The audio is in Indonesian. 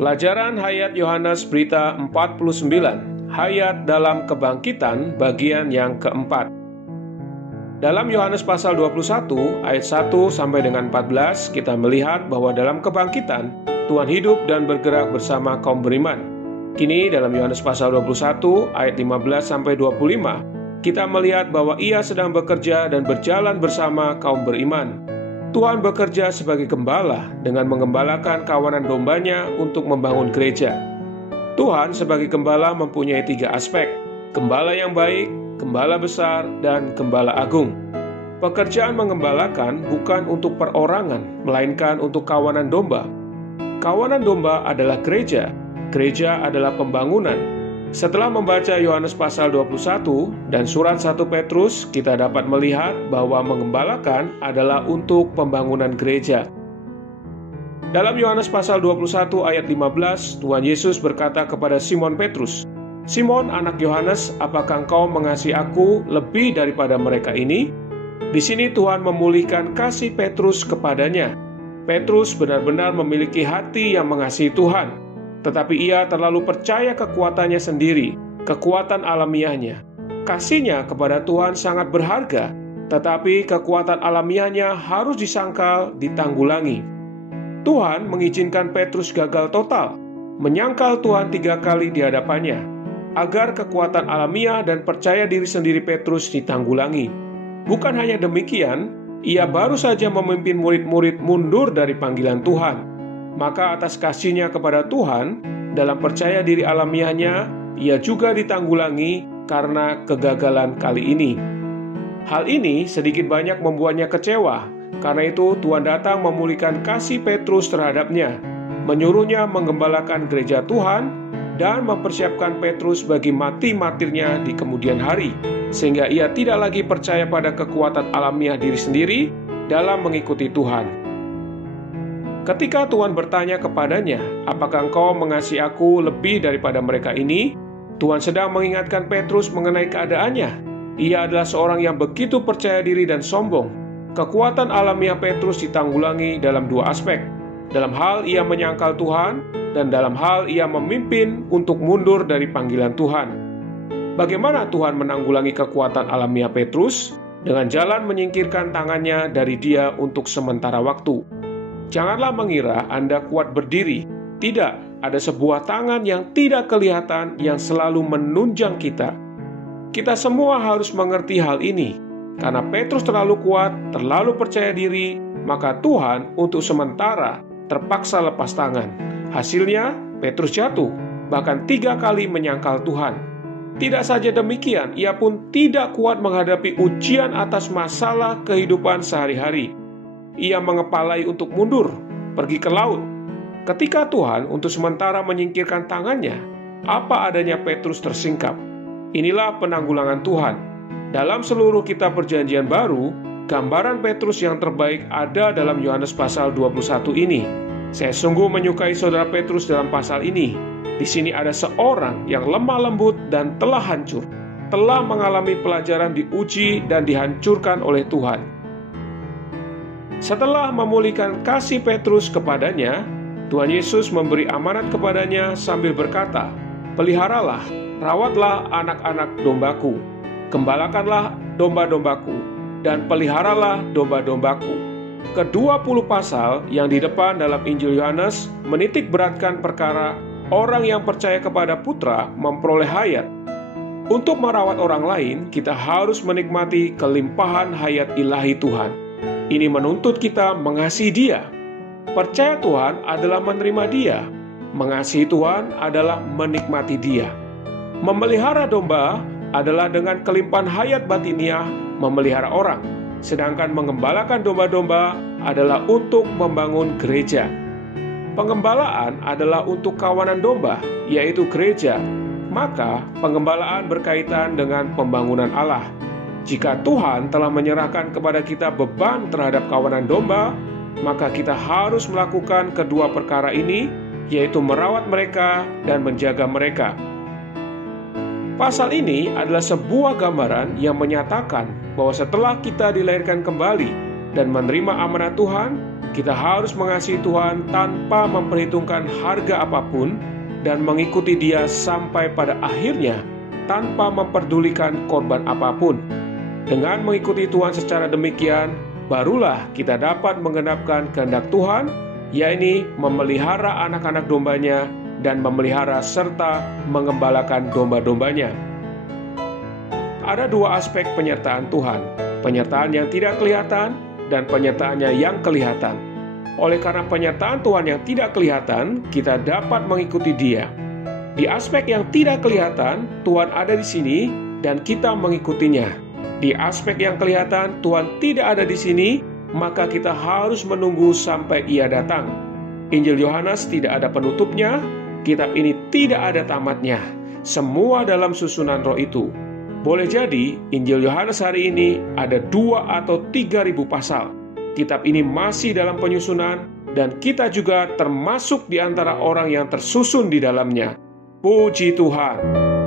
Pelajaran Hayat Yohanes Berita 49, Hayat dalam Kebangkitan bagian yang keempat. Dalam Yohanes pasal 21 ayat 1 sampai dengan 14 kita melihat bahwa dalam kebangkitan Tuhan hidup dan bergerak bersama kaum beriman. Kini dalam Yohanes pasal 21 ayat 15 sampai 25 kita melihat bahwa Ia sedang bekerja dan berjalan bersama kaum beriman. Tuhan bekerja sebagai gembala dengan mengembalakan kawanan dombanya untuk membangun gereja. Tuhan sebagai gembala mempunyai 3 aspek: gembala yang baik, gembala besar, dan gembala agung. Pekerjaan mengembalakan bukan untuk perorangan, melainkan untuk kawanan domba. Kawanan domba adalah gereja. Gereja adalah pembangunan. Setelah membaca Yohanes pasal 21 dan surat 1 Petrus, kita dapat melihat bahwa mengembalakan adalah untuk pembangunan gereja. Dalam Yohanes pasal 21 ayat 15, Tuhan Yesus berkata kepada Simon Petrus, "Simon, anak Yohanes, apakah engkau mengasihi aku lebih daripada mereka ini?" Di sini Tuhan memulihkan kasih Petrus kepadanya. Petrus benar-benar memiliki hati yang mengasihi Tuhan. Tetapi ia terlalu percaya kekuatannya sendiri, kekuatan alamiahnya. Kasihnya kepada Tuhan sangat berharga, tetapi kekuatan alamiahnya harus disangkal, ditanggulangi. Tuhan mengizinkan Petrus gagal total, menyangkal Tuhan 3 kali di hadapannya, agar kekuatan alamiah dan percaya diri sendiri Petrus ditanggulangi. Bukan hanya demikian, ia baru saja memimpin murid-murid mundur dari panggilan Tuhan. Maka atas kasihnya kepada Tuhan, dalam percaya diri alamiahnya, ia juga ditanggulangi karena kegagalan kali ini. Hal ini sedikit banyak membuatnya kecewa. Karena itu Tuhan datang memulihkan kasih Petrus terhadapnya, menyuruhnya menggembalakan gereja Tuhan, dan mempersiapkan Petrus bagi mati martirnya di kemudian hari, sehingga ia tidak lagi percaya pada kekuatan alamiah diri sendiri dalam mengikuti Tuhan. Ketika Tuhan bertanya kepadanya, "Apakah engkau mengasihi aku lebih daripada mereka ini?" Tuhan sedang mengingatkan Petrus mengenai keadaannya. Ia adalah seorang yang begitu percaya diri dan sombong. Kekuatan alamiah Petrus ditanggulangi dalam 2 aspek. Dalam hal ia menyangkal Tuhan, dan dalam hal ia memimpin untuk mundur dari panggilan Tuhan. Bagaimana Tuhan menanggulangi kekuatan alamiah Petrus? Dengan jalan menyingkirkan tangannya dari dia untuk sementara waktu. Janganlah mengira Anda kuat berdiri. Tidak, ada sebuah tangan yang tidak kelihatan yang selalu menunjang kita. Kita semua harus mengerti hal ini. Karena Petrus terlalu kuat, terlalu percaya diri, maka Tuhan untuk sementara terpaksa lepas tangan. Hasilnya, Petrus jatuh, bahkan 3 kali menyangkal Tuhan. Tidak saja demikian, ia pun tidak kuat menghadapi ujian atas masalah kehidupan sehari-hari. Ia mengepalai untuk mundur, pergi ke laut. Ketika Tuhan untuk sementara menyingkirkan tangannya, apa adanya Petrus tersingkap. Inilah penanggulangan Tuhan. Dalam seluruh kitab Perjanjian Baru, gambaran Petrus yang terbaik ada dalam Yohanes pasal 21 ini. Saya sungguh menyukai saudara Petrus dalam pasal ini. Di sini ada seorang yang lemah lembut dan telah hancur, telah mengalami pelajaran diuji dan dihancurkan oleh Tuhan. Setelah memulihkan kasih Petrus kepadanya, Tuhan Yesus memberi amanat kepadanya sambil berkata, "Peliharalah, rawatlah anak-anak dombaku, gembalakanlah domba-dombaku, dan peliharalah domba-dombaku." Ke-20 pasal yang di depan dalam Injil Yohanes menitik beratkan perkara orang yang percaya kepada Putra memperoleh hayat. Untuk merawat orang lain, kita harus menikmati kelimpahan hayat ilahi Tuhan. Ini menuntut kita mengasihi Dia. Percaya Tuhan adalah menerima Dia. Mengasihi Tuhan adalah menikmati Dia. Memelihara domba adalah dengan kelimpahan hayat batiniah memelihara orang. Sedangkan mengembalakan domba-domba adalah untuk membangun gereja. Pengembalaan adalah untuk kawanan domba, yaitu gereja. Maka pengembalaan berkaitan dengan pembangunan Allah. Jika Tuhan telah menyerahkan kepada kita beban terhadap kawanan domba, maka kita harus melakukan kedua perkara ini, yaitu merawat mereka dan menjaga mereka. Pasal ini adalah sebuah gambaran yang menyatakan bahwa setelah kita dilahirkan kembali dan menerima amanat Tuhan, Kita harus mengasihi Tuhan tanpa memperhitungkan harga apapun dan mengikuti Dia sampai pada akhirnya tanpa memperdulikan korban apapun. Dengan mengikuti Tuhan secara demikian, barulah kita dapat menggenapkan kehendak Tuhan, yaitu memelihara anak-anak dombanya dan memelihara serta mengembalakan domba-dombanya. Ada dua aspek penyertaan Tuhan, penyertaan yang tidak kelihatan dan penyertaannya yang kelihatan. Oleh karena penyertaan Tuhan yang tidak kelihatan, kita dapat mengikuti Dia. Di aspek yang tidak kelihatan, Tuhan ada di sini dan kita mengikutinya. Di aspek yang kelihatan, Tuhan tidak ada di sini, maka kita harus menunggu sampai Ia datang. Injil Yohanes tidak ada penutupnya, kitab ini tidak ada tamatnya. Semua dalam susunan Roh itu. Boleh jadi, Injil Yohanes hari ini ada 2 atau 3.000 pasal. Kitab ini masih dalam penyusunan, dan kita juga termasuk di antara orang yang tersusun di dalamnya. Puji Tuhan!